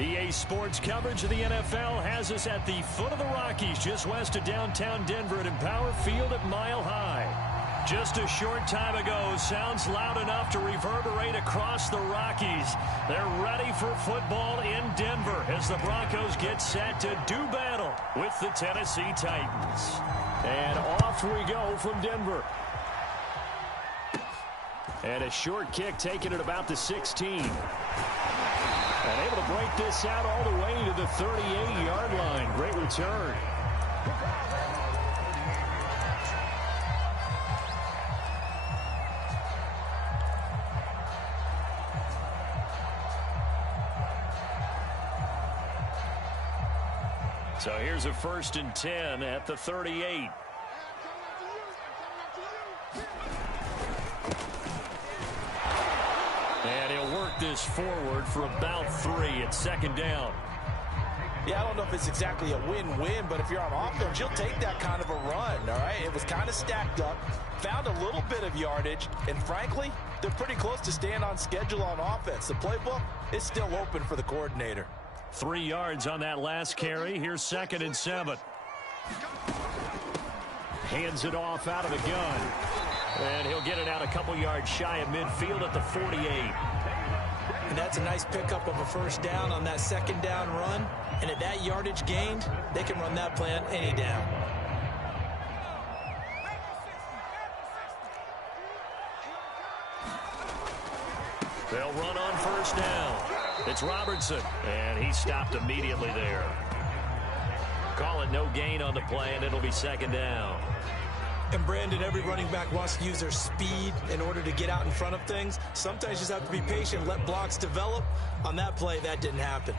EA Sports coverage of the NFL has us at the foot of the Rockies, just west of downtown Denver at Empower Field at Mile High. Just a short time ago, sounds loud enough to reverberate across the Rockies. They're ready for football in Denver as the Broncos get set to do battle with the Tennessee Titans. And off we go from Denver. And a short kick taken at about the 16. And able to break this out all the way to the 38-yard line. Great return. So here's a 1st and 10 at the 38. And he'll work this forward for about 3 at 2nd down. Yeah, I don't know if it's exactly a win-win, but if you're on offense, you'll take that kind of a run, all right? It was kind of stacked up, found a little bit of yardage, and frankly, they're pretty close to staying on schedule on offense. The playbook is still open for the coordinator. 3 yards on that last carry. Here's 2nd and 7. Hands it off out of the gun. And he'll get it out a couple yards shy of midfield at the 48. And that's a nice pickup of a 1st down on that 2nd down run. And at that yardage gained, they can run that play on any down. They'll run on 1st down. It's Robertson, and he stopped immediately there. Call it no gain on the play, and it'll be 2nd down. And Brandon, every running back wants to use their speed in order to get out in front of things. Sometimes you just have to be patient, let blocks develop. On that play, that didn't happen.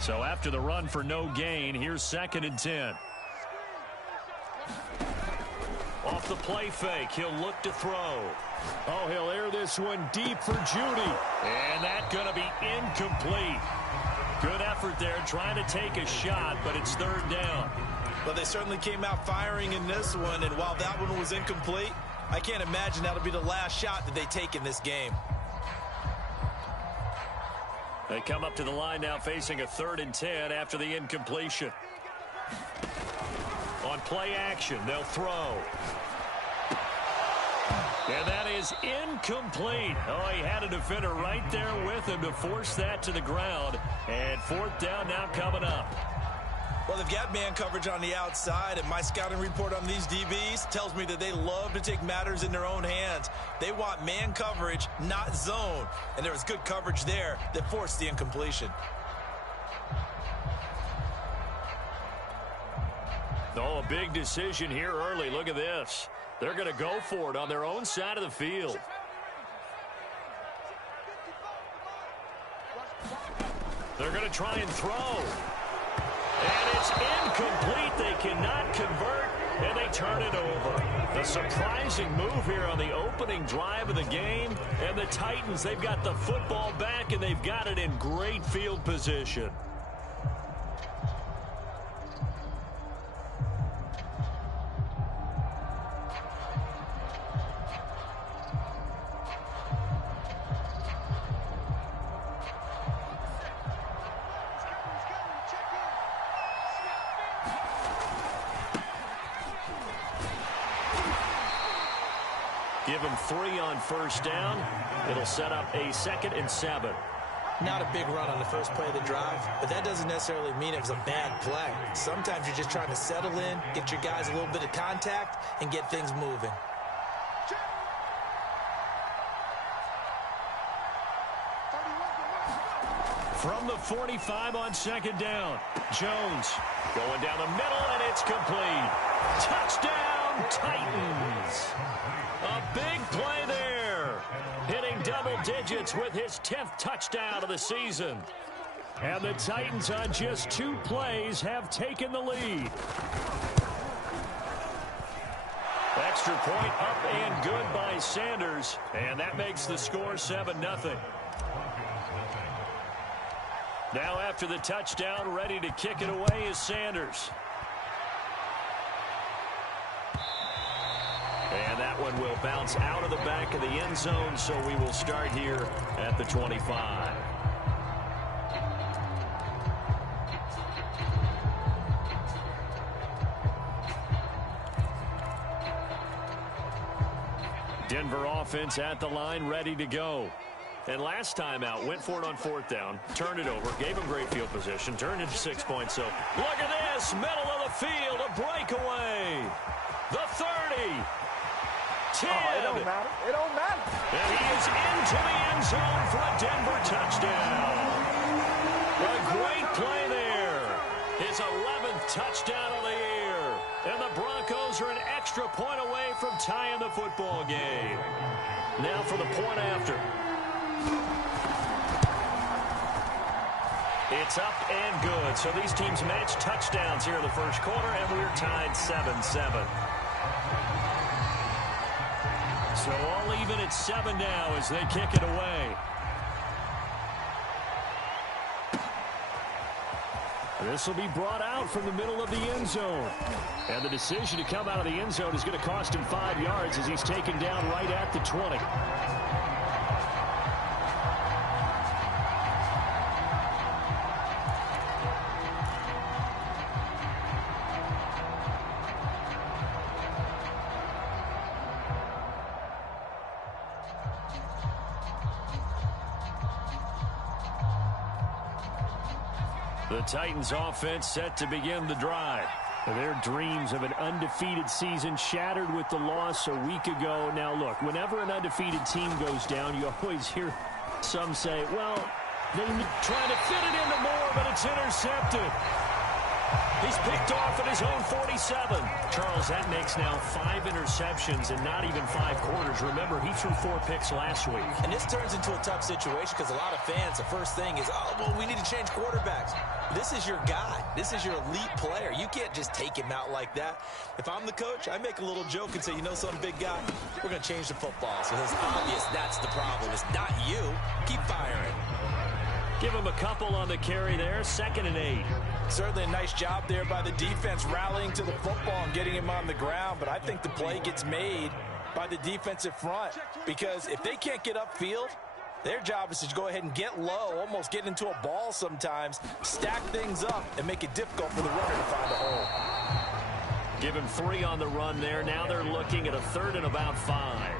So after the run for no gain, here's 2nd and 10. Off the play fake, he'll look to throw. Oh, he'll air this one deep for Judy. And that's going to be incomplete. Good effort there, trying to take a shot, but it's 3rd down. Well, they certainly came out firing in this one, and while that one was incomplete, I can't imagine that'll be the last shot that they take in this game. They come up to the line now facing a 3rd and 10 after the incompletion. On play action, they'll throw. And that is incomplete. Oh, he had a defender right there with him to force that to the ground. And 4th down now coming up. Well, they've got man coverage on the outside, and my scouting report on these DBs tells me that they love to take matters in their own hands. They want man coverage, not zone. And there was good coverage there that forced the incompletion. Oh, a big decision here early. Look at this. They're going to go for it on their own side of the field. They're going to try and throw. And it's incomplete. They cannot convert, and they turn it over. A surprising move here on the opening drive of the game. And the Titans, they've got the football back, and they've got it in great field position. Give him 3 on 1st down. It'll set up a 2nd and 7. Not a big run on the first play of the drive, but that doesn't necessarily mean it was a bad play. Sometimes you're just trying to settle in, get your guys a little bit of contact, and get things moving. From the 45 on 2nd down, Jones going down the middle, and it's complete. Touchdown, Titans. A big play there. Hitting double digits with his 10th touchdown of the season. And the Titans on just 2 plays have taken the lead. Extra point up and good by Sanders. And that makes the score 7-0. Now after the touchdown, ready to kick it away is Sanders. And that one will bounce out of the back of the end zone, so we will start here at the 25. Denver offense at the line, ready to go. And last time out, went for it on 4th down, turned it over, gave him great field position, turned into 6 points. So look at this, middle of the field, a breakaway. The 30. 10. It don't matter. It don't matter. And he is into the end zone for a Denver touchdown. A great play there. His 11th touchdown of the year. And the Broncos are an extra point away from tying the football game. Now for the point after. It's up and good. So these teams match touchdowns here in the first quarter, and we're tied 7-7. So all even at 7 now as they kick it away. This will be brought out from the middle of the end zone. And the decision to come out of the end zone is going to cost him 5 yards as he's taken down right at the 20. The Titans offense set to begin the drive. Their dreams of an undefeated season shattered with the loss a week ago. Now look, whenever an undefeated team goes down, you always hear some say, well, they trying to fit it into more, but it's intercepted. He's picked off at his own 47. Charles, that makes now 5 interceptions in not even 5 quarters. Remember, he threw 4 picks last week. And this turns into a tough situation because a lot of fans, the first thing is, oh, well, we need to change quarterbacks. This is your guy. This is your elite player. You can't just take him out like that. If I'm the coach, I make a little joke and say, you know something, big guy? We're going to change the football. So it's obvious that's the problem. It's not you. Keep firing. Give him a couple on the carry there. 2nd and 8. Certainly a nice job there by the defense rallying to the football and getting him on the ground. But I think the play gets made by the defensive front because if they can't get upfield, their job is to go ahead and get low, almost get into a ball sometimes, stack things up, and make it difficult for the runner to find a hole. Give him 3 on the run there. Now they're looking at a 3rd and about 5.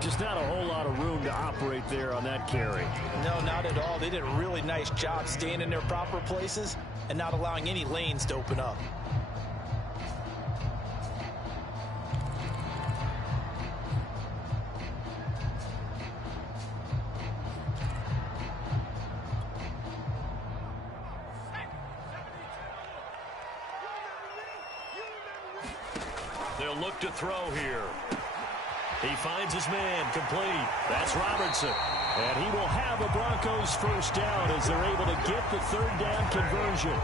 Just not a whole lot of room to operate there on that carry. No, not at all. They did a really nice job staying in their proper places and not allowing any lanes to open up. They'll look to throw here. He finds his man, complete. That's Robertson. And he will have a Broncos first down as they're able to get the 3rd down conversion.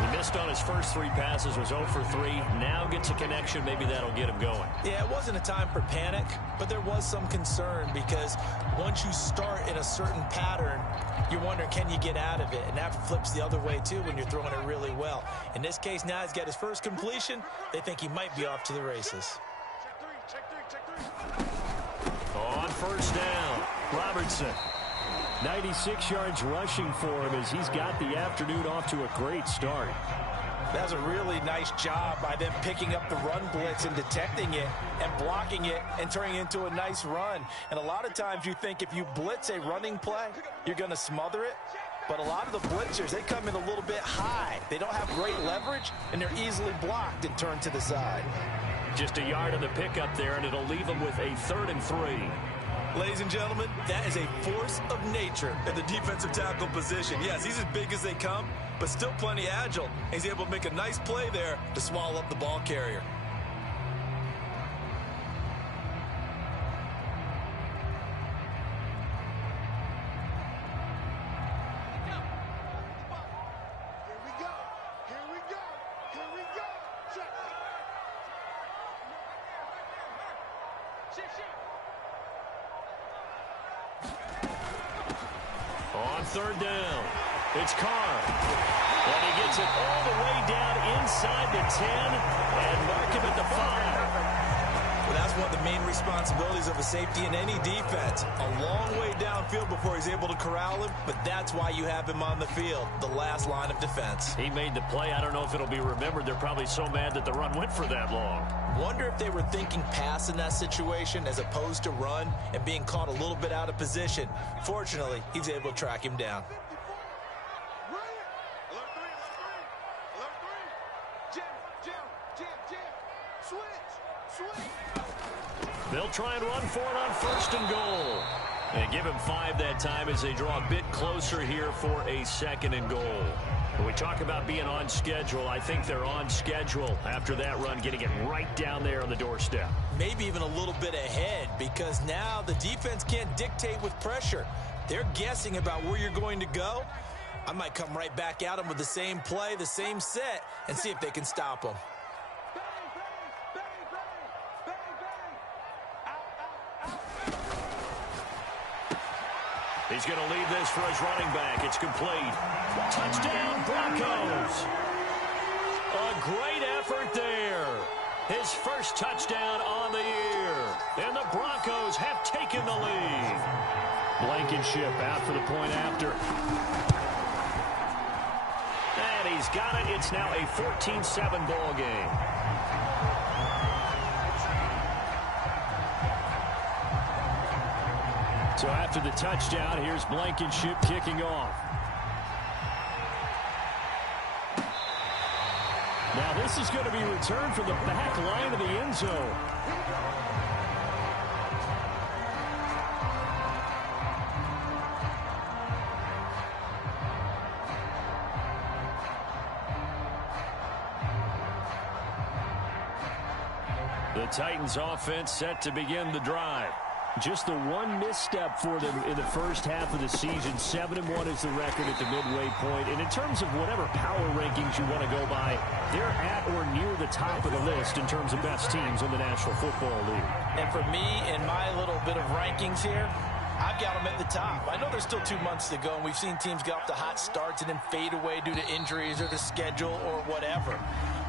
He missed on his first 3 passes, was 0 for 3. Now gets a connection. Maybe that'll get him going. Yeah, it wasn't a time for panic, but there was some concern because once you start in a certain pattern, you're wondering, can you get out of it? And that flips the other way, too, when you're throwing it really well. In this case, now he's got his first completion. They think he might be off to the races. On 1st down, Robertson. 96 yards rushing for him as he's got the afternoon off to a great start. That's a really nice job by them picking up the run blitz and detecting it and blocking it and turning it into a nice run. And a lot of times you think if you blitz a running play, you're going to smother it. But a lot of the blitzers, they come in a little bit high. They don't have great leverage, and they're easily blocked and turned to the side. Just a yard on the pickup there, and it'll leave him with a 3rd and 3. Ladies and gentlemen, that is a force of nature at the defensive tackle position. Yes, he's as big as they come, but still plenty agile. He's able to make a nice play there to swallow up the ball carrier. On 3rd down, it's Carr. And he gets it all the way down inside the 10 and mark him at the 5. Well, that's one of the main responsibilities of a safety in any defense. A long way downfield before he's able to corral him, but that's why you have him on the field, the last line of defense. He made the play. I don't know if it'll be remembered. They're probably so mad that the run went for that long. Wonder if they were thinking pass in that situation as opposed to run and being caught a little bit out of position. Fortunately, he's able to track him down. They'll try and run for it on 1st and goal. And give him 5 that time as they draw a bit closer here for a 2nd and goal. When we talk about being on schedule, I think they're on schedule after that run, getting it right down there on the doorstep. Maybe even a little bit ahead, because now the defense can't dictate with pressure. They're guessing about where you're going to go. I might come right back at them with the same play, the same set, and see if they can stop them. He's going to leave this for his running back. It's complete. Touchdown, Broncos. A great effort there. His first touchdown on the year. And the Broncos have taken the lead. Blankenship out for the point after. And he's got it. It's now a 14-7 ball game. So after the touchdown, here's Blankenship kicking off. Now this is going to be returned from the back line of the end zone. The Titans offense set to begin the drive. Just the one misstep for them in the first half of the season. 7-1 is the record at the midway point. And in terms of whatever power rankings you want to go by, they're at or near the top of the list in terms of best teams in the National Football League. And for me, in my little bit of rankings here, I've got them at the top. I know there's still 2 months to go, and we've seen teams get off to hot starts and then fade away due to injuries or the schedule or whatever.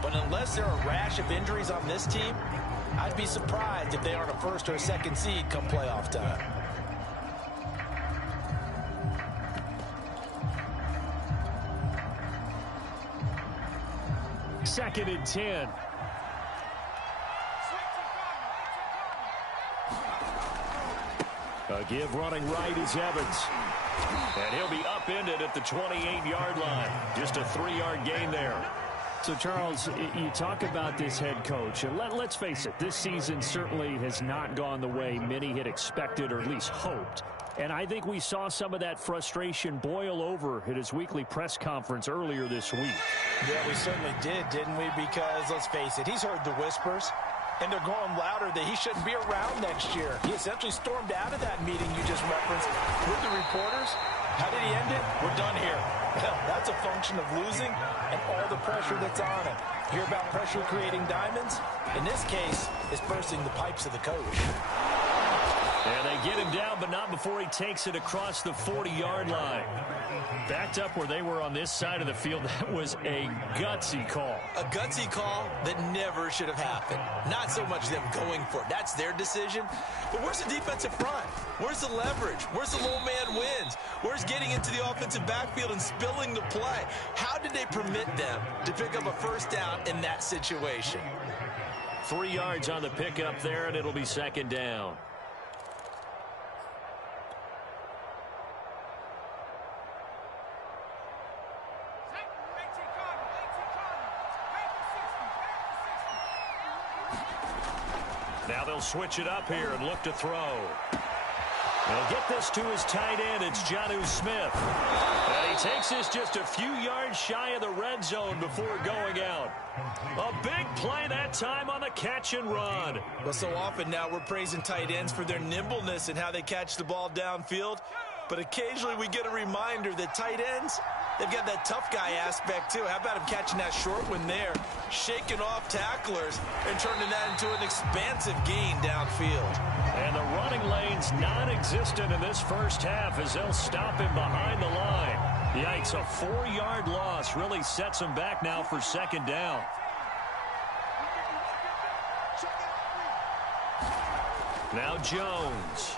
But unless there are a rash of injuries on this team, I'd be surprised if they aren't a 1st or a 2nd seed come playoff time. Second and 10. A give running right is Evans. And he'll be upended at the 28-yard line. Just a 3-yard gain there. So, Charles, you talk about this head coach, and let's face it, this season certainly has not gone the way many had expected or at least hoped. And I think we saw some of that frustration boil over at his weekly press conference earlier this week. Yeah, we certainly did, didn't we? Because, let's face it, he's heard the whispers, and they're going louder that he shouldn't be around next year. He essentially stormed out of that meeting you just referenced with the reporters. How did he end it? We're done here. Well, that's a function of losing and all the pressure that's on him. Hear about pressure creating diamonds? In this case, it's bursting the pipes of the coach. And they get him down, but not before he takes it across the 40-yard line. Backed up where they were on this side of the field, that was a gutsy call. A gutsy call that never should have happened. Not so much them going for it. That's their decision. But where's the defensive front? Where's the leverage? Where's the low man wins? Where's getting into the offensive backfield and spilling the play? How did they permit them to pick up a 1st down in that situation? 3 yards on the pickup there, and it'll be 2nd down. Now they'll switch it up here and look to throw. They'll get this to his tight end. It's Jonnu Smith. And he takes this just a few yards shy of the red zone before going out. A big play that time on the catch and run. Well, so often now we're praising tight ends for their nimbleness and how they catch the ball downfield. But occasionally we get a reminder that tight ends, they've got that tough guy aspect too. How about him catching that short one there, shaking off tacklers, and turning that into an expansive gain downfield. And the running lane's non-existent in this first half as they'll stop him behind the line. Yikes, a 4-yard loss really sets him back now for 2nd down. Now Jones.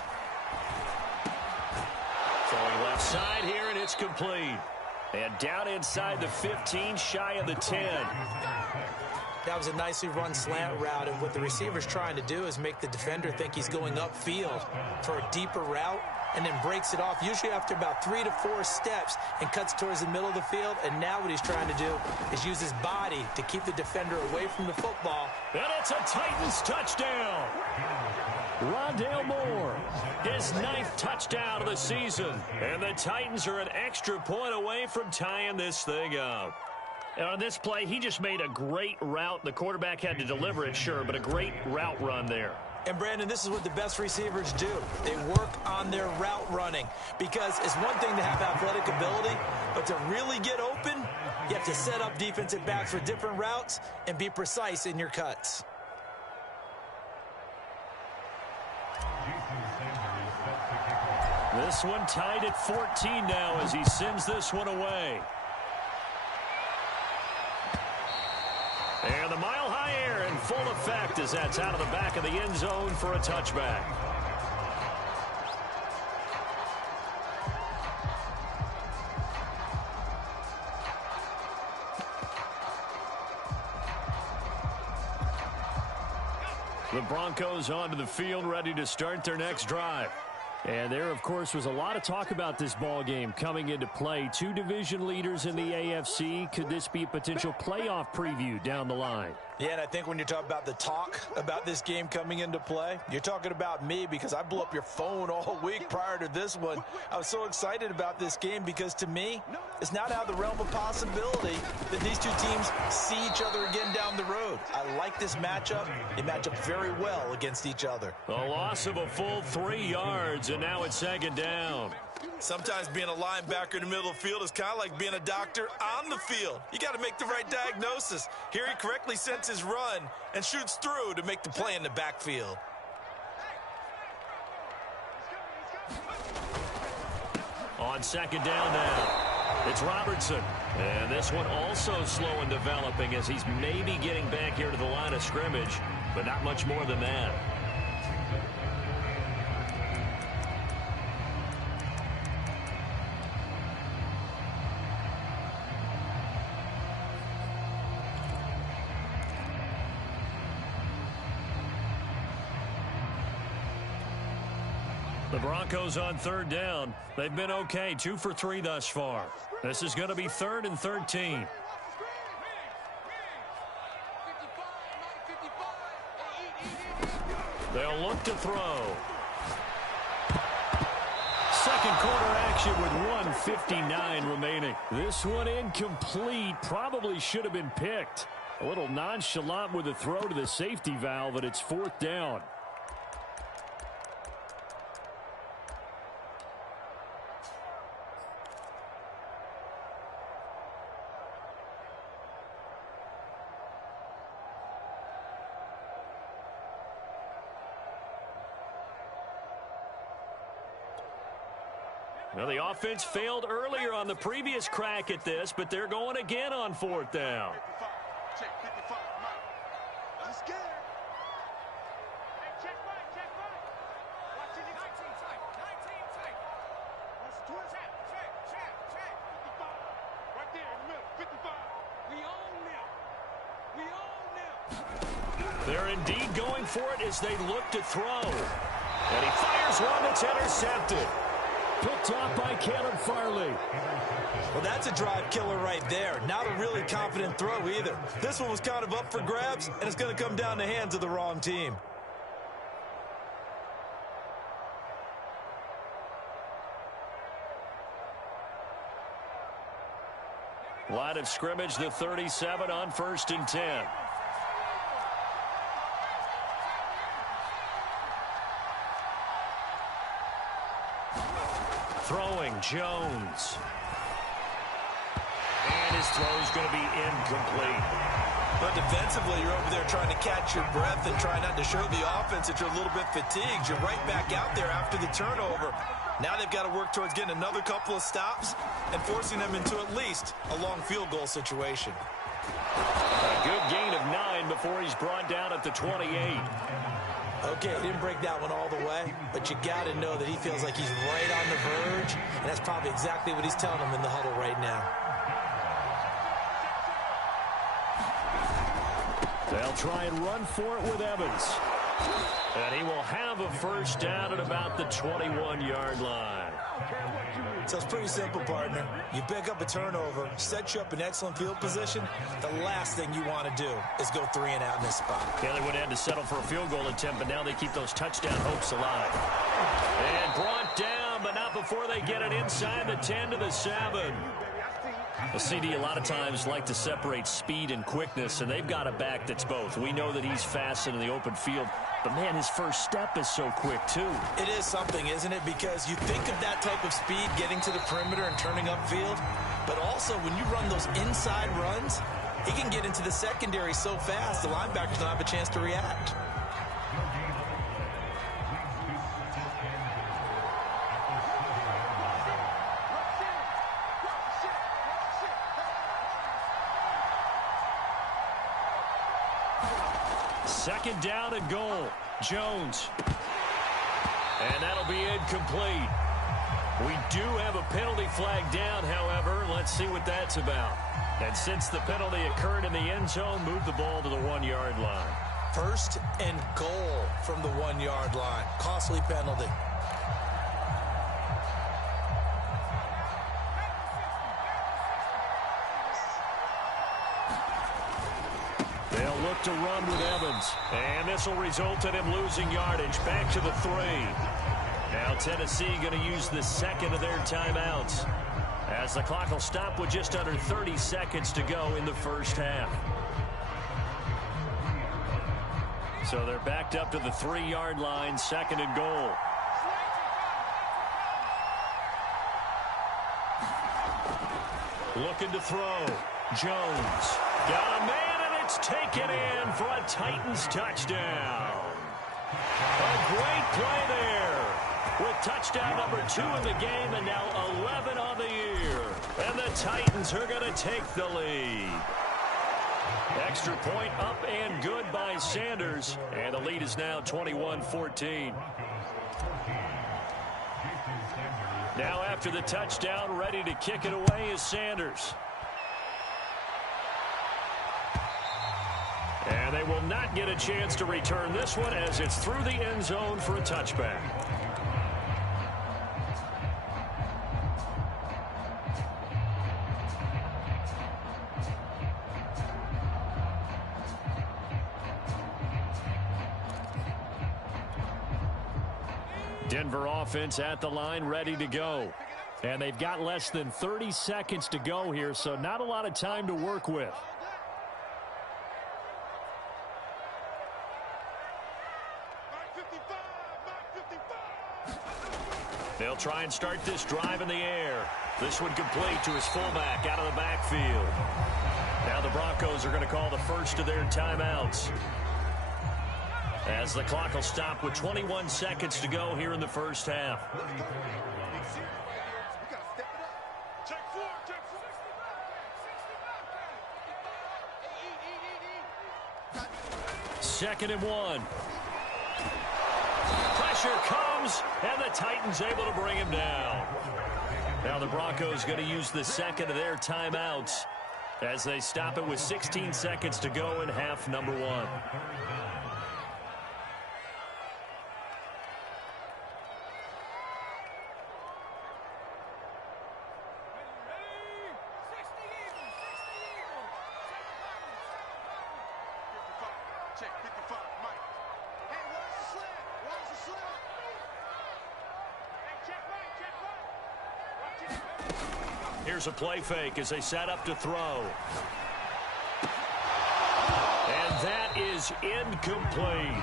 Throwing left side here, and it's complete. And down inside the 15, shy of the 10. That was a nicely run slant route, and what the receiver's trying to do is make the defender think he's going upfield for a deeper route, and then breaks it off, usually after about 3 to 4 steps, and cuts towards the middle of the field. And now what he's trying to do is use his body to keep the defender away from the football. And it's a Titans touchdown. Rondale Moore, his 9th touchdown of the season. And the Titans are an extra point away from tying this thing up. And on this play, he just made a great route. The quarterback had to deliver it, sure, but a great route run there. And, Brandon, this is what the best receivers do. They work on their route running, because it's one thing to have athletic ability, but to really get open, you have to set up defensive backs for different routes and be precise in your cuts. This one tied at 14 now as he sends this one away. And the mile-high air in full effect as that's out of the back of the end zone for a touchback. The Broncos onto the field, ready to start their next drive. And there, of course, was a lot of talk about this ball game coming into play. 2 division leaders in the AFC. Could this be a potential playoff preview down the line? Yeah, and I think when you talk about the talk about this game coming into play, you're talking about me, because I blew up your phone all week prior to this one. I was so excited about this game because, to me, it's not out of the realm of possibility that these two teams see each other again down the road. I like this matchup. They match up very well against each other. A loss of a full 3 yards, and now it's 2nd down. Sometimes being a linebacker in the middle of the field is kind of like being a doctor on the field. You got to make the right diagnosis. Here he correctly sends his run and shoots through to make the play in the backfield. On 2nd down now, it's Robertson. And this one also slow in developing as he's maybe getting back here to the line of scrimmage, but not much more than that. The Broncos on 3rd down. They've been okay, 2 for 3 thus far. This is going to be 3rd and 13. They'll look to throw. Second quarter action with 1:59 remaining. This one incomplete. Probably should have been picked. A little nonchalant with a throw to the safety valve, and it's 4th down. Well, the offense failed earlier on the previous crack at this, but they're going again on 4th down. They're indeed going for it as they look to throw. And he fires one that's intercepted. Picked off by Caleb Farley. Well, that's a drive killer right there. Not a really confident throw either. This one was kind of up for grabs, and it's going to come down the hands of the wrong team. Line of scrimmage, the 37 on 1st and 10. Throwing, Jones. And his throw's going to be incomplete. But defensively, you're over there trying to catch your breath and try not to show the offense that you're a little bit fatigued. You're right back out there after the turnover. Now they've got to work towards getting another couple of stops and forcing them into at least a long field goal situation. A good gain of 9 before he's brought down at the 28. Okay, he didn't break that one all the way, but you got to know that he feels like he's right on the verge, and that's probably exactly what he's telling him in the huddle right now. They'll try and run for it with Evans. And he will have a first down at about the 21-yard line. So it's pretty simple, partner. You pick up a turnover, set you up in excellent field position. The last thing you want to do is go 3 and out in this spot. Yeah, they would have had to settle for a field goal attempt, but now they keep those touchdown hopes alive. And brought down, but not before they get it inside the 10 to the 7. The CD a lot of times like to separate speed and quickness, and they've got a back that's both. We know that he's fast in the open field, but, man, his first step is so quick, too. It is something, isn't it? Because you think of that type of speed getting to the perimeter and turning upfield, but also when you run those inside runs, he can get into the secondary so fast the linebackers don't have a chance to react. Second down and goal. Jones. And that'll be incomplete. We do have a penalty flag down, however. Let's see what that's about. And since the penalty occurred in the end zone, move the ball to the 1-yard line. First and goal from the 1-yard line. Costly penalty. They'll look to run with Evans. And this will result in him losing yardage. Back to the 3. Now Tennessee going to use the second of their timeouts, as the clock will stop with just under 30 seconds to go in the first half. So they're backed up to the 3-yard line, second and goal. Looking to throw. Jones. Got a man, and it's taken in for a Titans touchdown. A great play there, with touchdown number 2 in the game and now 11 on the year. And the Titans are going to take the lead. Extra point up and good by Sanders. And the lead is now 21-14. Now after the touchdown, ready to kick it away is Sanders. And they will not get a chance to return this one, as it's through the end zone for a touchback. Denver offense at the line, ready to go. And they've got less than 30 seconds to go here, so not a lot of time to work with. They'll try and start this drive in the air. This one complete to his fullback out of the backfield. Now the Broncos are going to call the first of their timeouts, as the clock will stop with 21 seconds to go here in the first half. Second and 1. Pressure comes, and the Titans able to bring him down. Now the Broncos going to use the second of their timeouts, as they stop it with 16 seconds to go in half number 1. Here's a play fake as they set up to throw. And that is incomplete.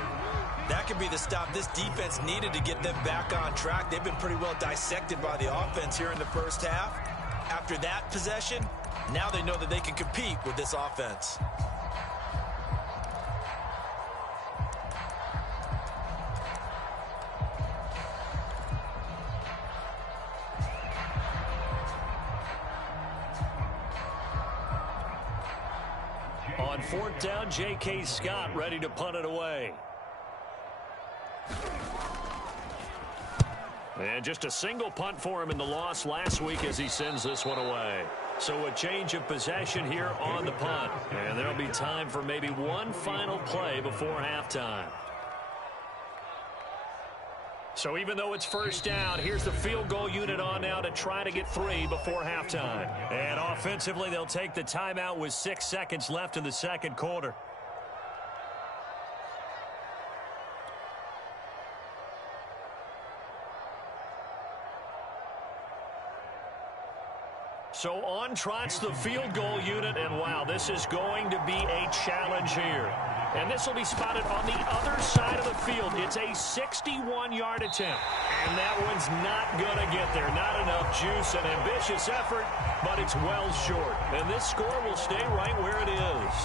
That could be the stop this defense needed to get them back on track. They've been pretty well dissected by the offense here in the first half. After that possession, now they know that they can compete with this offense. On fourth down, J.K. Scott ready to punt it away. And just a single punt for him in the loss last week as he sends this one away. So a change of possession here on the punt. And there'll be time for maybe one final play before halftime. So even though it's first down, here's the field goal unit on now to try to get 3 before halftime. And offensively, they'll take the timeout with 6 seconds left in the second quarter. So on trots the field goal unit, and wow, this is going to be a challenge here. And this will be spotted on the other side of the field. It's a 61-yard attempt. And that one's not going to get there. Not enough juice, an ambitious effort, but it's well short. And this score will stay right where it is.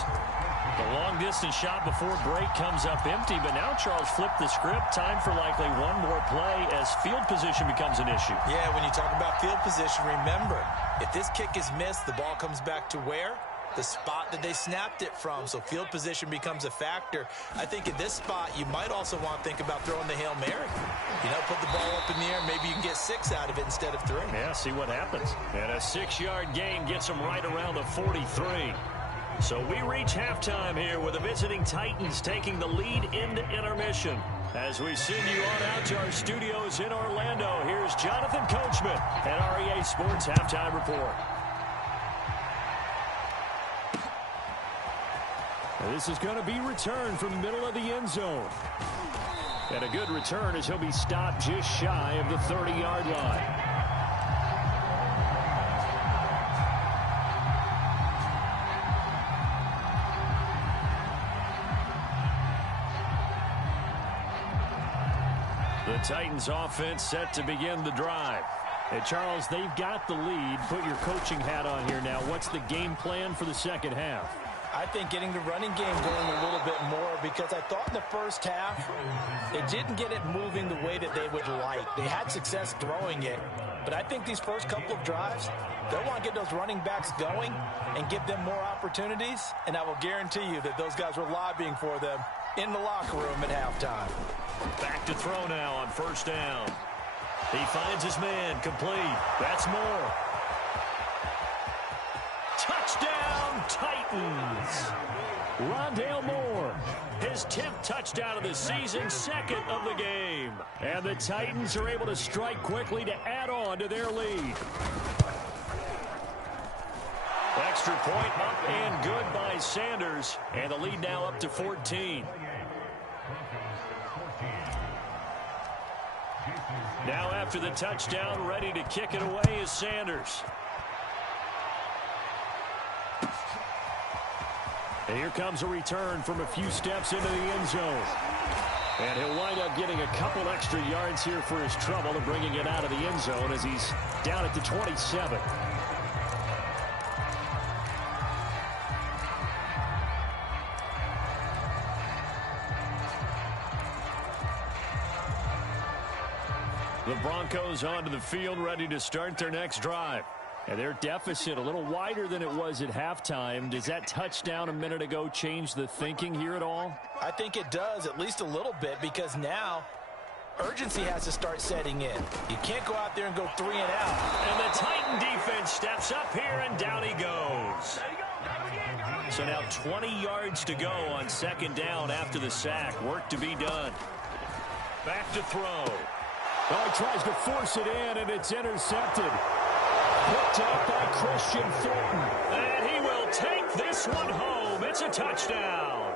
The long-distance shot before break comes up empty, but now Charles flipped the script. Time for likely one more play as field position becomes an issue. Yeah, when you talk about field position, remember, if this kick is missed, the ball comes back to where? The spot that they snapped it from. So field position becomes a factor. I think in this spot, you might also want to think about throwing the Hail Mary. You know, put the ball up in the air. Maybe you can get 6 out of it instead of 3. Yeah, see what happens. And a 6-yard gain gets them right around the 43. So we reach halftime here with the visiting Titans taking the lead into intermission. As we send you on out to our studios in Orlando, here's Jonathan Coachman at REA Sports Halftime Report. This is going to be returned from the middle of the end zone. And a good return as he'll be stopped just shy of the 30-yard line. The Titans offense set to begin the drive. And Charles, they've got the lead. Put your coaching hat on here now. What's the game plan for the second half? I think getting the running game going a little bit more, because I thought in the first half they didn't get it moving the way that they would like. They had success throwing it, but I think these first couple of drives, they'll want to get those running backs going and give them more opportunities, and I will guarantee you that those guys were lobbying for them in the locker room at halftime. Back to throw now on first down. He finds his man, complete. That's more. Touchdown, Titans. Rondale Moore, his 10th touchdown of the season, second of the game. And the Titans are able to strike quickly to add on to their lead. Extra point up and good by Sanders. And the lead now up to 14. Now after the touchdown, ready to kick it away is Sanders. And here comes a return from a few steps into the end zone. And he'll wind up getting a couple extra yards here for his trouble and bringing it out of the end zone as he's down at the 27. The Broncos onto the field, ready to start their next drive. And their deficit a little wider than it was at halftime. Does that touchdown a minute ago change the thinking here at all? I think it does, at least a little bit, because now urgency has to start setting in. You can't go out there and go 3 and out. And the Titan defense steps up here, and down he goes. So now 20 yards to go on second down after the sack. Work to be done. Back to throw. Oh, he tries to force it in, and it's intercepted. Picked up by Christian Fulton. And he will take this one home. It's a touchdown.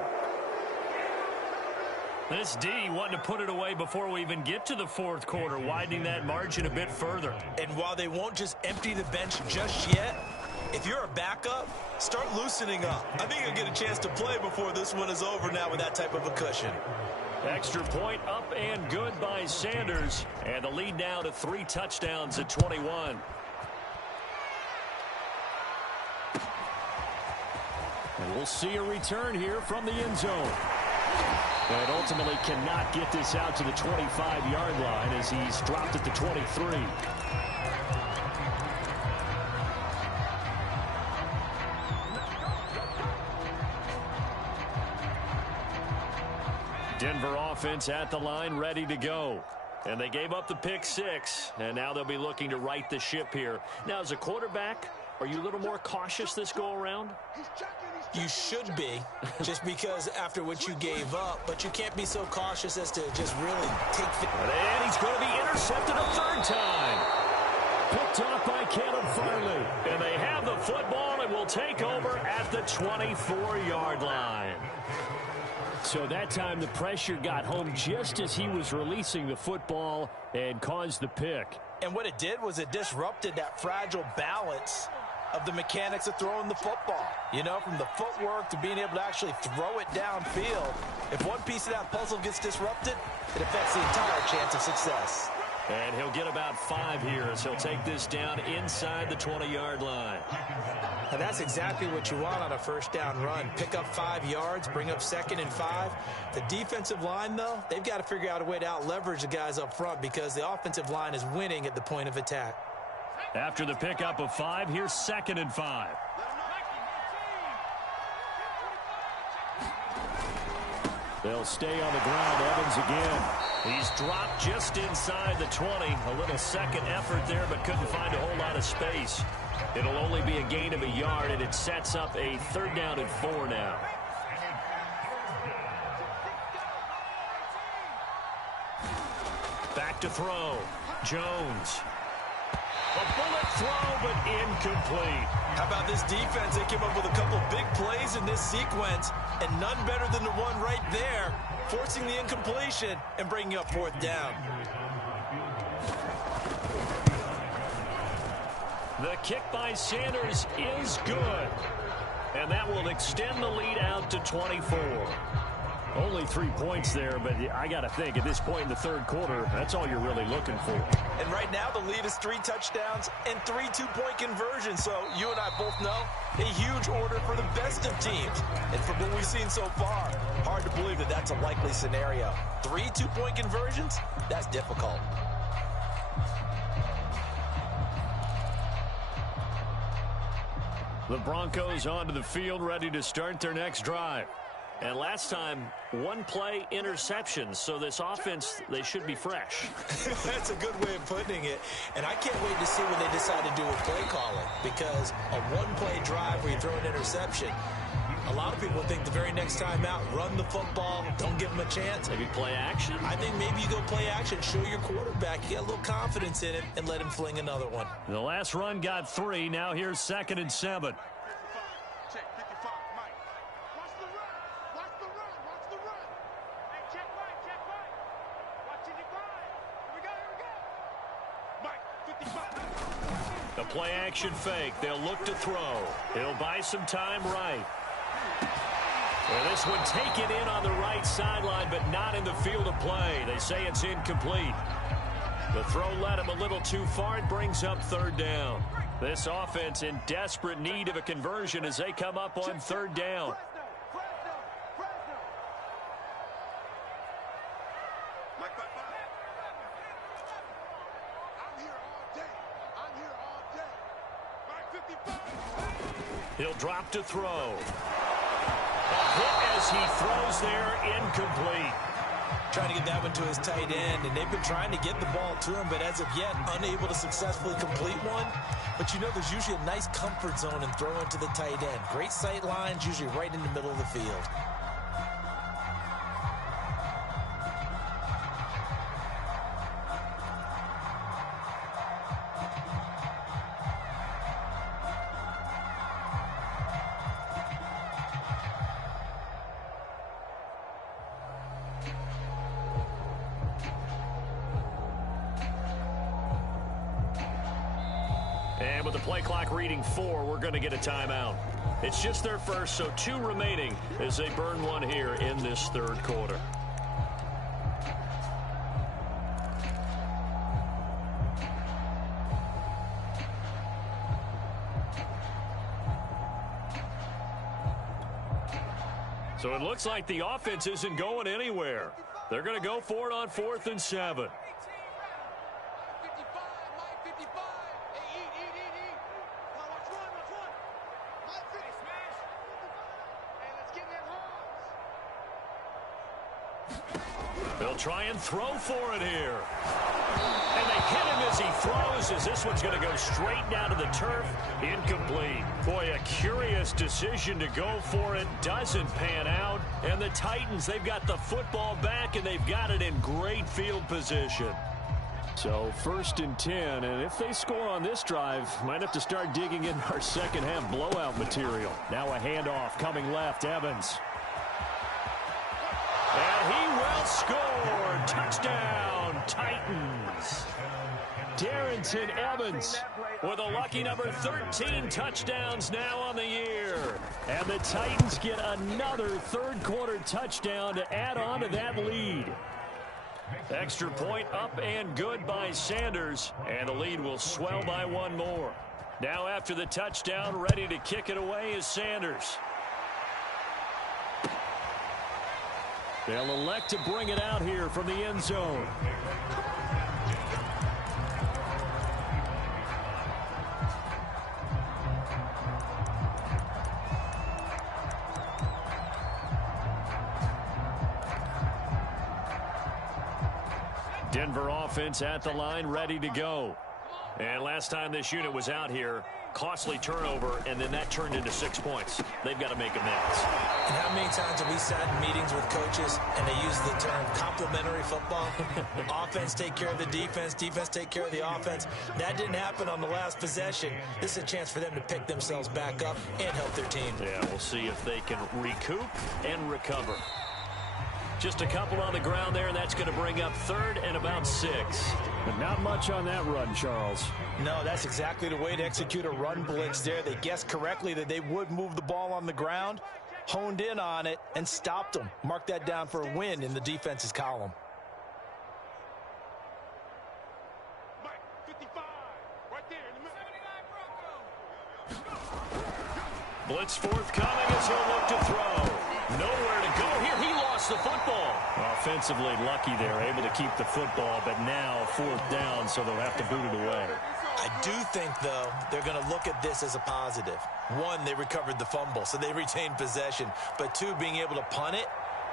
This D wanting to put it away before we even get to the fourth quarter, widening that margin a bit further. And while they won't just empty the bench just yet, if you're a backup, start loosening up. I think you'll get a chance to play before this one is over now with that type of a cushion. Extra point up and good by Sanders. And the lead now to 3 touchdowns at 21. And we'll see a return here from the end zone. And ultimately cannot get this out to the 25-yard line as he's dropped at the 23. Denver offense at the line, ready to go. And they gave up the pick 6, and now they'll be looking to right the ship here. Now, as a quarterback, Are you a little more cautious this go-around? You should be, just because after what you gave up, but you can't be so cautious as to just really take... And he's going to be intercepted a third time. Picked off by Caleb Farley. And they have the football and will take over at the 24-yard line. So that time the pressure got home just as he was releasing the football and caused the pick. And what it did was it disrupted that fragile balance of the mechanics of throwing the football. You know, from the footwork to being able to actually throw it downfield. If one piece of that puzzle gets disrupted, it affects the entire chance of success. And he'll get about 5 here as he'll take this down inside the 20-yard line. Now that's exactly what you want on a first down run. Pick up 5 yards, bring up 2nd and 5. The defensive line, though, they've got to figure out a way to out-leverage the guys up front because the offensive line is winning at the point of attack. After the pickup of 5, here's 2nd and 5. They'll stay on the ground. Evans again. He's dropped just inside the 20. A little second effort there, but couldn't find a whole lot of space. It'll only be a gain of a yard, and it sets up a 3rd down and 4 now. Back to throw. Jones. A bullet throw, but incomplete. How about this defense? They came up with a couple big plays in this sequence, and none better than the one right there, forcing the incompletion and bringing up 4th down. The kick by Sanders is good. And that will extend the lead out to 24. Only 3 points there, but I got to think at this point in the 3rd quarter, that's all you're really looking for. And right now the lead is 3 touchdowns and 3 two-point conversions. So you and I both know a huge order for the best of teams. And from what we've seen so far, hard to believe that that's a likely scenario. 3 two-point conversions? That's difficult. The Broncos onto the field, ready to start their next drive. And last time, 1 play interception. So this offense, they should be fresh. That's a good way of putting it. And I can't wait to see what they decide to do with play calling. Because a 1-play drive where you throw an interception, a lot of people think the very next time out, run the football, don't give them a chance. Maybe play action. I think maybe you go play action, show your quarterback, you get a little confidence in it, and let him fling another one. The last run got 3. Now here's 2nd and 7. The play action fake. They'll look to throw. He'll buy some time right. Well, this one taken in on the right sideline, but not in the field of play. They say it's incomplete. The throw led him a little too far. It brings up 3rd down. This offense in desperate need of a conversion as they come up on 3rd down. He'll drop to throw. A hit as he throws there, incomplete. Trying to get that one to his tight end, and they've been trying to get the ball to him, but as of yet, unable to successfully complete one. But you know, there's usually a nice comfort zone in throwing to the tight end. Great sight lines, usually right in the middle of the field. And with the play clock reading 4, we're going to get a timeout. It's just their first, so 2 remaining as they burn one here in this 3rd quarter. So it looks like the offense isn't going anywhere. They're going to go for it on 4th and 7. They'll try and throw for it here. And they hit him as he throws as this one's going to go straight down to the turf. Incomplete. Boy, a curious decision to go for it. Doesn't pan out. And the Titans, they've got the football back, and they've got it in great field position. So 1st and 10, and if they score on this drive, might have to start digging in our second half blowout material. Now a handoff coming left, Evans. And he will score. Touchdown, Titans. Darrington Evans with a lucky number 13 touchdowns now on the year. And the Titans get another third-quarter touchdown to add on to that lead. Extra point up and good by Sanders, and the lead will swell by one more. Now after the touchdown, ready to kick it away is Sanders. They'll elect to bring it out here from the end zone. Denver offense at the line, ready to go. And last time this unit was out here, costly turnover, and then that turned into 6 points. They've got to make amends. And how many times have we sat in meetings with coaches and they use the term complementary football? Offense take care of the defense, defense take care of the offense. That didn't happen on the last possession. This is a chance for them to pick themselves back up and help their team. Yeah, we'll see if they can recoup and recover. Just a couple on the ground there, and that's going to bring up 3rd and about 6. But not much on that run, Charles. No, that's exactly the way to execute a run blitz there. They guessed correctly that they would move the ball on the ground, honed in on it, and stopped them. Mark that down for a win in the defense's column. Blitz forthcoming as he'll look to throw. Nowhere to go here. He lost the football. Offensively lucky there, able to keep the football, but now 4th down, so they'll have to boot it away. I do think, though, they're going to look at this as a positive. One, they recovered the fumble, so they retained possession. But two, being able to punt it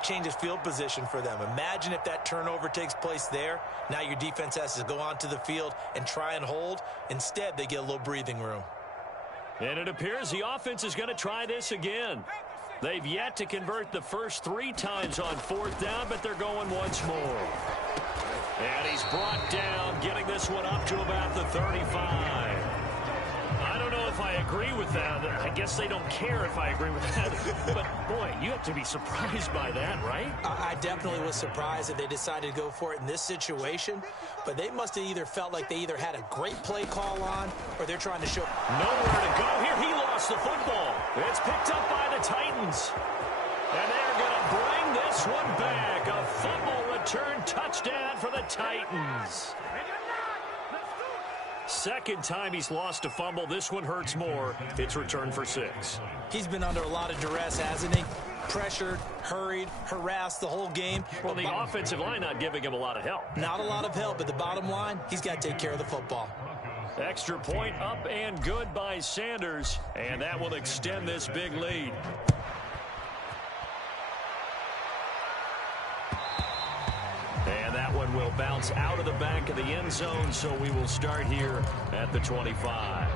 changes field position for them. Imagine if that turnover takes place there. Now your defense has to go onto the field and try and hold. Instead, they get a little breathing room. And it appears the offense is going to try this again. They've yet to convert the first 3 times on 4th down, but they're going once more. And he's brought down, getting this one up to about the 35. I don't know if I agree with that. I guess they don't care if I agree with that. But, boy, you have to be surprised by that, right? I definitely was surprised that they decided to go for it in this situation. But they must have either felt like they either had a great play call on or they're trying to show. Nowhere to go here. He lost the football. It's picked up by the Titans. And they're going to bring this one back. A fumble return touchdown for the Titans. Second time he's lost a fumble. This one hurts more. It's returned for 6. He's been under a lot of duress, hasn't he? Pressured, hurried, harassed the whole game. Well, the offensive line not giving him a lot of help. Not a lot of help, but the bottom line, he's got to take care of the football. Extra point up and good by Sanders, and that will extend this big lead. And that one will bounce out of the back of the end zone, so we will start here at the 25.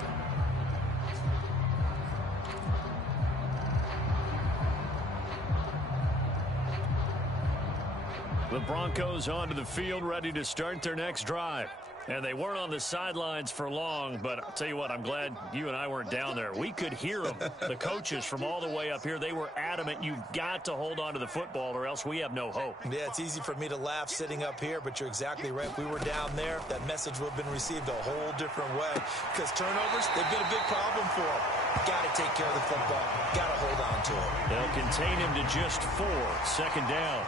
The Broncos onto the field, ready to start their next drive. And they weren't on the sidelines for long, but I'll tell you what, I'm glad you and I weren't down there. We could hear them, the coaches from all the way up here. They were adamant, you've got to hold on to the football or else we have no hope. Yeah, it's easy for me to laugh sitting up here, but you're exactly right. If we were down there, that message would have been received a whole different way. Because turnovers, they've been a big problem for them. Got to take care of the football. Got to hold on to it. They'll contain him to just 4. Second down.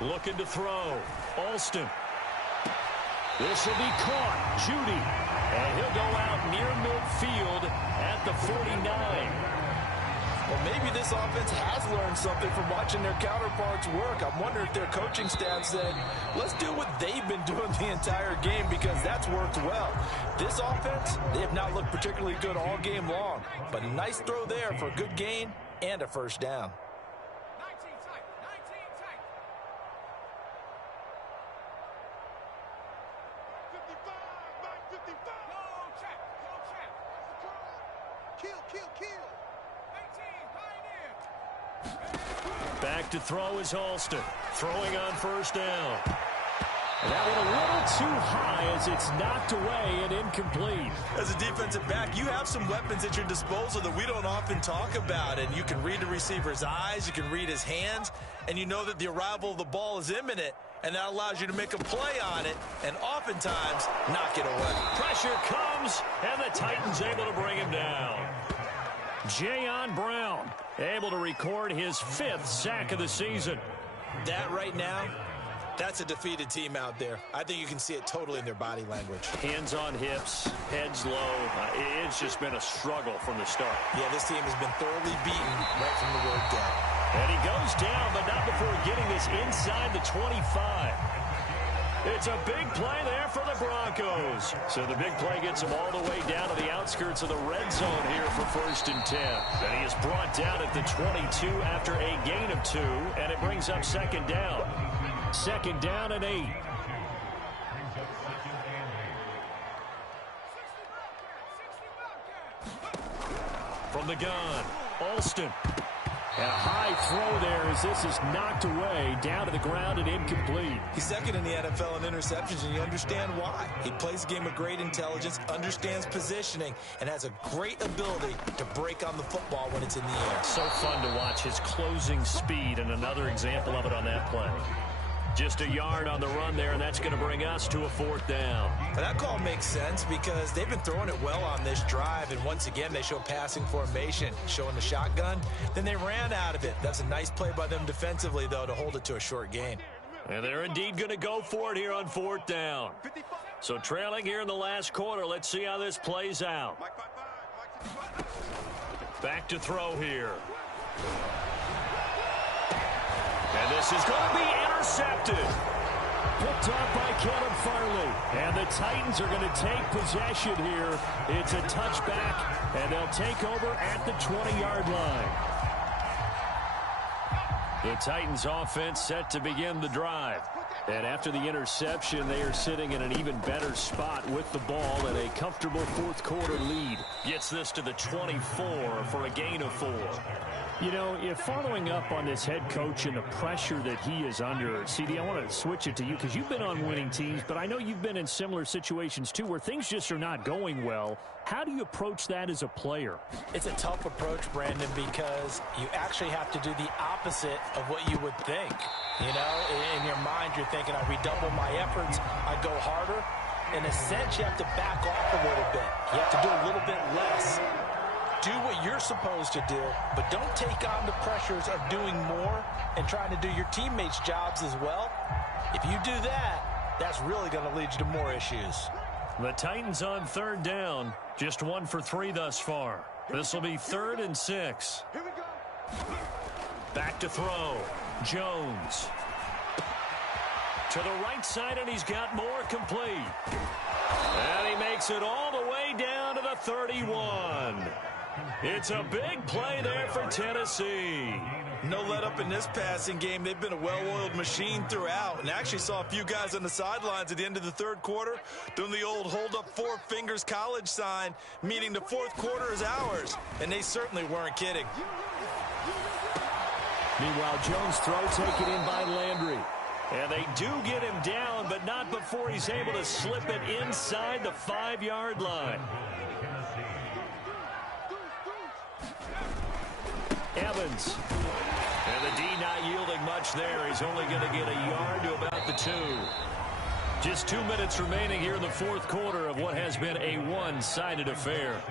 Looking to throw. Alston. This will be caught. Judy. And he'll go out near midfield at the 49. Well, maybe this offense has learned something from watching their counterparts work. I'm wondering if their coaching staff said, let's do what they've been doing the entire game because that's worked well. This offense, they have not looked particularly good all game long, but a nice throw there for a good gain and a first down. Back to throw is Alston. Throwing on first down. And that one a little too high as it's knocked away and incomplete. As a defensive back, you have some weapons at your disposal that we don't often talk about. And you can read the receiver's eyes, you can read his hands, and you know that the arrival of the ball is imminent. And that allows you to make a play on it and oftentimes knock it away. Pressure comes, and the Titans able to bring him down. Jayon Brown able to record his 5th sack of the season. That right now, that's a defeated team out there. I think you can see it totally in their body language. Hands on hips, heads low. It's just been a struggle from the start. Yeah, this team has been thoroughly beaten right from the word go. And he goes down, but not before getting this inside the 25. It's a big play there for the Broncos. So the big play gets him all the way down to the outskirts of the red zone here for 1st and 10. And he is brought down at the 22 after a gain of 2, and it brings up 2nd down. 2nd down and 8. From the gun, Alston. And a high throw there as this is knocked away, down to the ground and incomplete. He's 2nd in the NFL in interceptions, and you understand why. He plays a game of great intelligence, understands positioning, and has a great ability to break on the football when it's in the air. So fun to watch his closing speed, and another example of it on that play. Just a yard on the run there, and that's going to bring us to a 4th down. And that call makes sense because they've been throwing it well on this drive, and once again they show passing formation, showing the shotgun. Then they ran out of it. That's a nice play by them defensively, though, to hold it to a short gain. And they're indeed going to go for it here on 4th down. So trailing here in the last quarter, let's see how this plays out. Back to throw here. And this is going to be intercepted. Picked off by Kevin Farley. And the Titans are going to take possession here. It's a touchback, and they'll take over at the 20-yard line. The Titans offense set to begin the drive. And after the interception, they are sitting in an even better spot with the ball and a comfortable 4th quarter lead. Gets this to the 24 for a gain of 4. You know, if following up on this head coach and the pressure that he is under, CD, I want to switch it to you because you've been on winning teams, but I know you've been in similar situations too where things just are not going well. How do you approach that as a player? It's a tough approach, Brandon, because you actually have to do the opposite of what you would think. You know, in your mind, you're thinking, I redouble my efforts, I go harder. In a sense, you have to back off a little bit. You have to do a little bit less. Do what you're supposed to do, but don't take on the pressures of doing more and trying to do your teammates' jobs as well. If you do that, that's really going to lead you to more issues. The Titans on 3rd down, just 1 for 3 thus far. This will be 3rd and 6. Here we go. Back to throw. Jones. To the right side, and he's got more complete. And he makes it all the way down to the 31. It's a big play there for Tennessee. No let up in this passing game. They've been a well-oiled machine throughout, and actually saw a few guys on the sidelines at the end of the 3rd quarter doing the old hold up 4 fingers college sign, meaning the 4th quarter is ours, and they certainly weren't kidding. Meanwhile, Jones' throw taken in by Landry. And they do get him down, but not before he's able to slip it inside the 5-yard line. Evans. And the D not yielding much there. He's only going to get a yard to about the 2. Just 2 minutes remaining here in the 4th quarter of what has been a one-sided affair.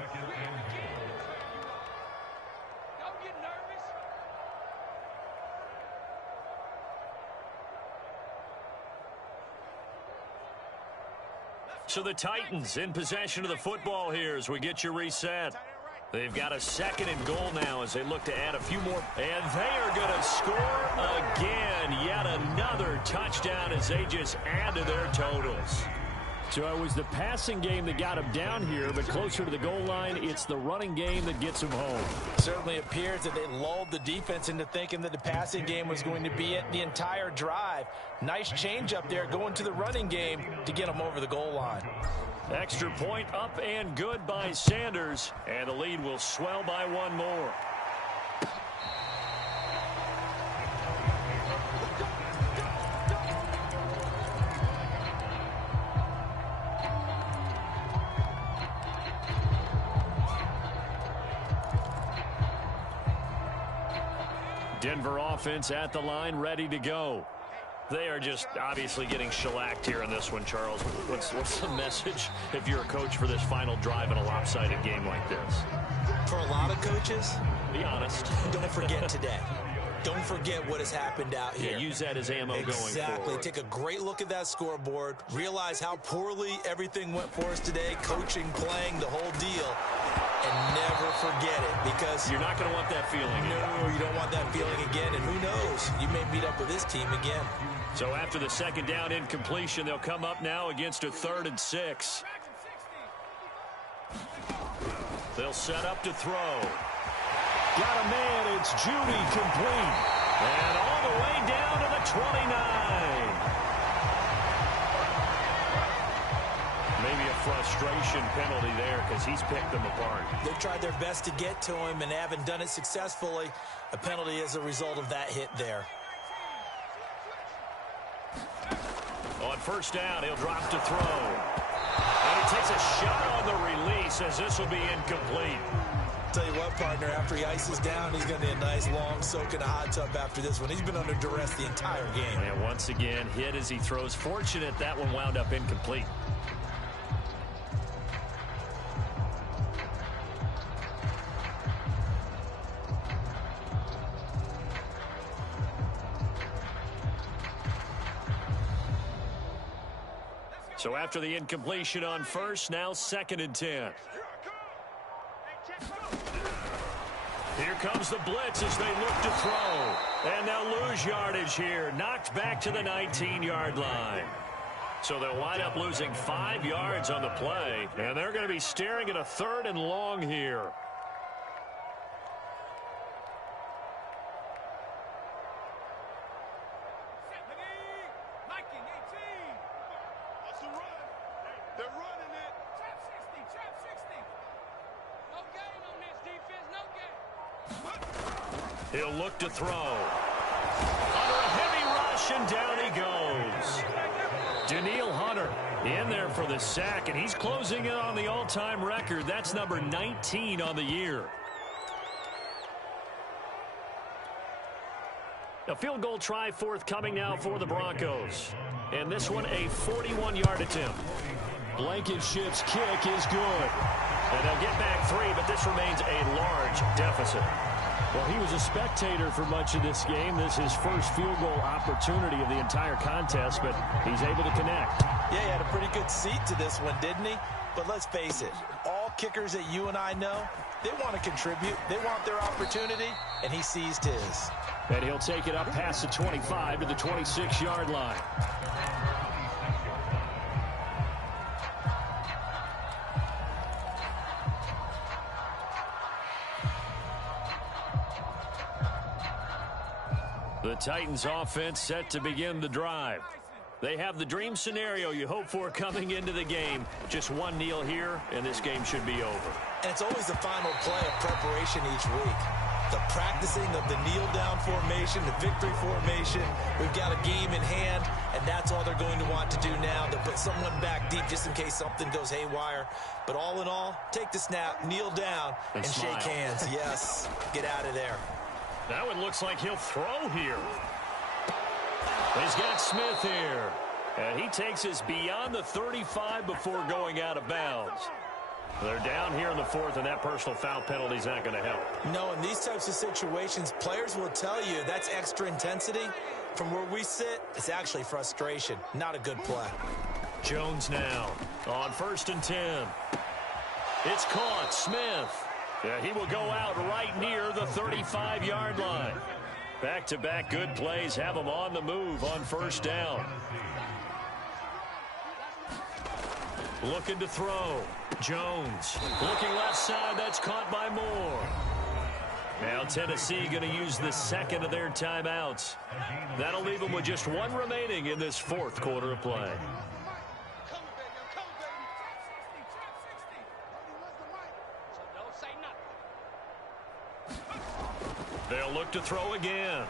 So the Titans in possession of the football here as we get you reset. They've got a 2nd and goal now as they look to add a few more. And they are going to score again. Yet another touchdown as they just add to their totals. So it was the passing game that got him down here, but closer to the goal line, it's the running game that gets him home. Certainly appears that they lulled the defense into thinking that the passing game was going to be it the entire drive. Nice change up there going to the running game to get them over the goal line. Extra point up and good by Sanders, and the lead will swell by one more. Denver offense at the line, ready to go. They are just obviously getting shellacked here in this one, Charles. What's the message if you're a coach for this final drive in a lopsided game like this? For a lot of coaches, be honest. Don't forget today. Don't forget what has happened out here. Yeah, use that as ammo going forward. Exactly. Take a great look at that scoreboard. Realize how poorly everything went for us today. Coaching, playing, the whole deal. And never forget it, because you're not going to want that feeling. No, you don't want that feeling again. And who knows? You may meet up with this team again. So after the 2nd down incompletion, they'll come up now against a 3rd and 6. They'll set up to throw. Got a man. It's Judy, complete. And all the way down to the 29. Maybe a frustration penalty there because he's picked them apart. They've tried their best to get to him and haven't done it successfully. A penalty as a result of that hit there. On 1st down, he'll drop to throw. And he takes a shot on the release as this will be incomplete. Tell you what, partner, after he ices down, he's going to need a nice long soak in a hot tub after this one. He's been under duress the entire game. And once again, hit as he throws. Fortunate that one wound up incomplete. So after the incompletion on 1st, now 2nd and 10. Here comes the blitz as they look to throw. And they'll lose yardage here. Knocked back to the 19-yard line. So they'll wind up losing 5 yards on the play. And they're going to be staring at a 3rd and long here. He'll look to throw. Under a heavy rush, and down he goes. Daniil Hunter in there for the sack, and he's closing in on the all-time record. That's number 19 on the year. A field goal try forthcoming now for the Broncos. And this one a 41-yard attempt. Blankenship's kick is good. And they'll get back 3, but this remains a large deficit. Well, he was a spectator for much of this game. This is his first field goal opportunity of the entire contest, but he's able to connect. Yeah, he had a pretty good seat to this one, didn't he? But let's face it, all kickers that you and I know, they want to contribute. They want their opportunity, and he seized his. And he'll take it up past the 25 to the 26-yard line. The Titans offense set to begin the drive. They have the dream scenario you hope for coming into the game. Just one kneel here, and this game should be over. And it's always the final play of preparation each week. The practicing of the kneel-down formation, the victory formation. We've got a game in hand, and that's all they're going to want to do now. They'll put someone back deep just in case something goes haywire. But all in all, take the snap, kneel down, and shake hands. Yes, get out of there. That one looks like he'll throw here. He's got Smith here. And he takes us beyond the 35 before going out of bounds. They're down here in the 4th, and that personal foul penalty is not going to help. No, in these types of situations, players will tell you that's extra intensity. From where we sit, it's actually frustration. Not a good play. Jones now on 1st and 10. It's caught. Smith. Yeah, he will go out right near the 35-yard line. Back-to-back good plays have him on the move on first down. Looking to throw. Jones looking left side. That's caught by Moore. Now Tennessee going to use the second of their timeouts. That'll leave them with just one remaining in this fourth quarter of play. They'll look to throw again.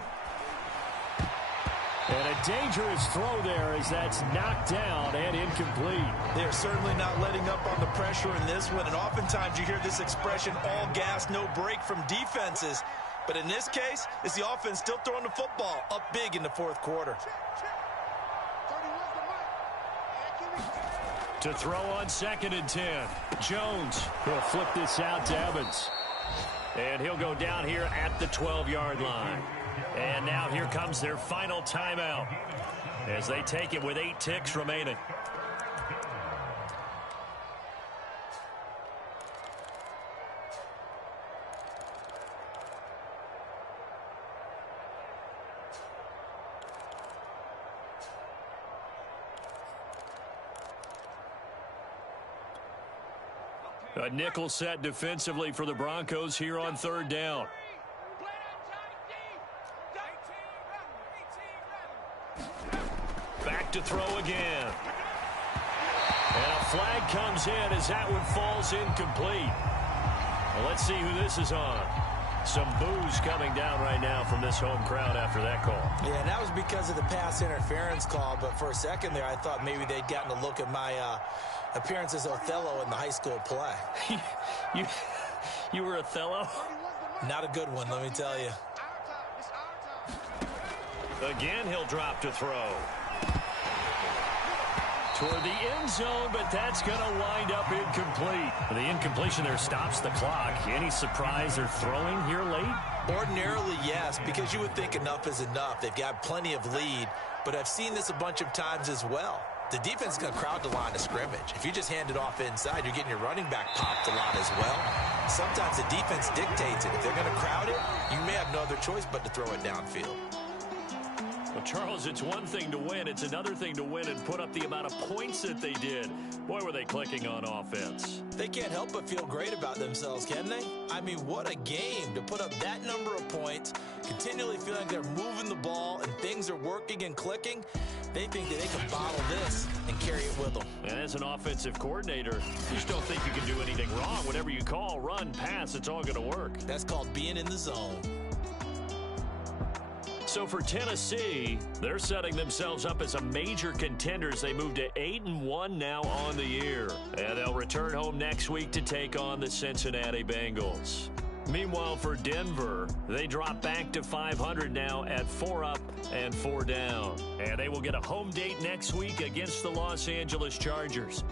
And a dangerous throw there as that's knocked down and incomplete. They're certainly not letting up on the pressure in this one, and oftentimes you hear this expression, all gas, no break from defenses. But in this case, it's the offense still throwing the football up big in the fourth quarter. To throw on 2nd and 10. Jones will flip this out to Evans. And he'll go down here at the 12-yard line. And now here comes their final timeout as they take it with 8 ticks remaining. A nickel set defensively for the Broncos here on third down. Back to throw again. And a flag comes in as that one falls incomplete. Well, let's see who this is on. Some boos coming down right now from this home crowd after that call. Yeah, and that was because of the pass interference call, but for a second there I thought maybe they'd gotten a look at my appearance as Othello in the high school play. You were Othello? Not a good one, let me tell you. Again, he'll drop to throw. Toward the end zone, but that's going to wind up incomplete. The incompletion there stops the clock. Any surprise they're throwing here late? Ordinarily, yes, because you would think enough is enough. They've got plenty of lead, but I've seen this a bunch of times as well. The defense is going to crowd the line of scrimmage. If you just hand it off inside, you're getting your running back popped a lot as well. Sometimes the defense dictates it. If they're going to crowd it, you may have no other choice but to throw it downfield. Well, Charles, it's one thing to win. It's another thing to win and put up the amount of points that they did. Boy, were they clicking on offense. They can't help but feel great about themselves, can they? I mean, what a game to put up that number of points, continually feeling like they're moving the ball and things are working and clicking. They think that they can bottle this and carry it with them. And as an offensive coordinator, you just don't think you can do anything wrong. Whatever you call, run, pass, it's all going to work. That's called being in the zone. So for Tennessee, they're setting themselves up as a major contender as they move to 8-1 now on the year. And they'll return home next week to take on the Cincinnati Bengals. Meanwhile, for Denver, they drop back to 500 now at 4 up and 4 down. And they will get a home date next week against the Los Angeles Chargers.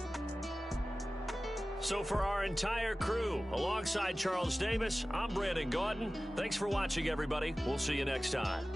So for our entire crew, alongside Charles Davis, I'm Brandon Gaudin. Thanks for watching, everybody. We'll see you next time.